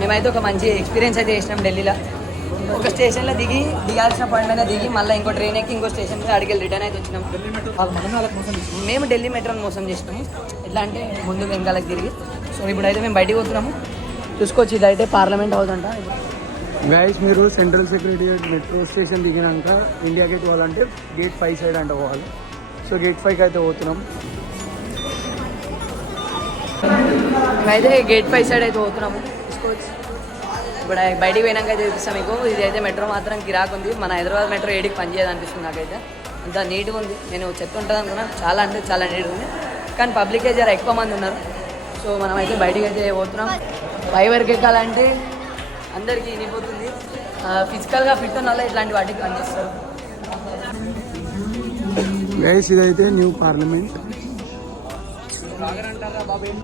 మేమైతే ఒక మంచి ఎక్స్పీరియన్స్ అయితే చేసినాం ఢిల్లీలో. ఒక స్టేషన్లో దిగాల్సిన పాయింట్ దిగి మళ్ళీ ఇంకో ట్రైన్ ఎక్కి ఇంకో స్టేషన్కి అడిగి రిటర్న్ అయితే వచ్చినాం. మేము ఢిల్లీ మెట్రోని మోసం చేసినాము. ఎట్లా అంటే ముందు వెనకాలకు తిరిగి. సో ఇప్పుడైతే మేము బయటికి పోతున్నాము. చూసుకోవచ్చు, ఇదైతే పార్లమెంట్ హౌస్ అంట. గైస్, మీరు సెంట్రల్ సెక్రటరియట్ మెట్రో స్టేషన్ దిగినాక ఇండియా గేట్ పోవాలంటే గేట్ 5 సైడ్ అంటే పోవాలి. సో గేట్ 5కి అయితే పోతున్నాం. మేమైతే గేట్ 5 సైడ్ అయితే పోతున్నాము. చూసుకోవచ్చు, ఇప్పుడు బయటికి పోయినాక అయితే చూపిస్తాం మీకు. ఇది అయితే మెట్రో మాత్రం కిరాక్ ఉంది. మన హైదరాబాద్ మెట్రో ఏడికి పనిచేయదు అనిపిస్తుంది నాకైతే. అంత నీట్గా ఉంది. నేను చెత్త ఉంటుంది అనుకున్నా, చాలా అంటే చాలా నీట్గా ఉంది. కానీ పబ్లిక్ జర ఎక్కువ మంది ఉన్నారు. సో మనం అయితే బయటికి అయితే పోతున్నాం. పై వరకు ఎక్కాలంటే అందరికీ ఇనిపోతుంది. ఫిజికల్గా ఫిట్ ఉన్న వాళ్ళు ఇట్లాంటి వాటికి పనిచేస్తారు. గైస్, ఇదైతే న్యూ పార్లమెంట్.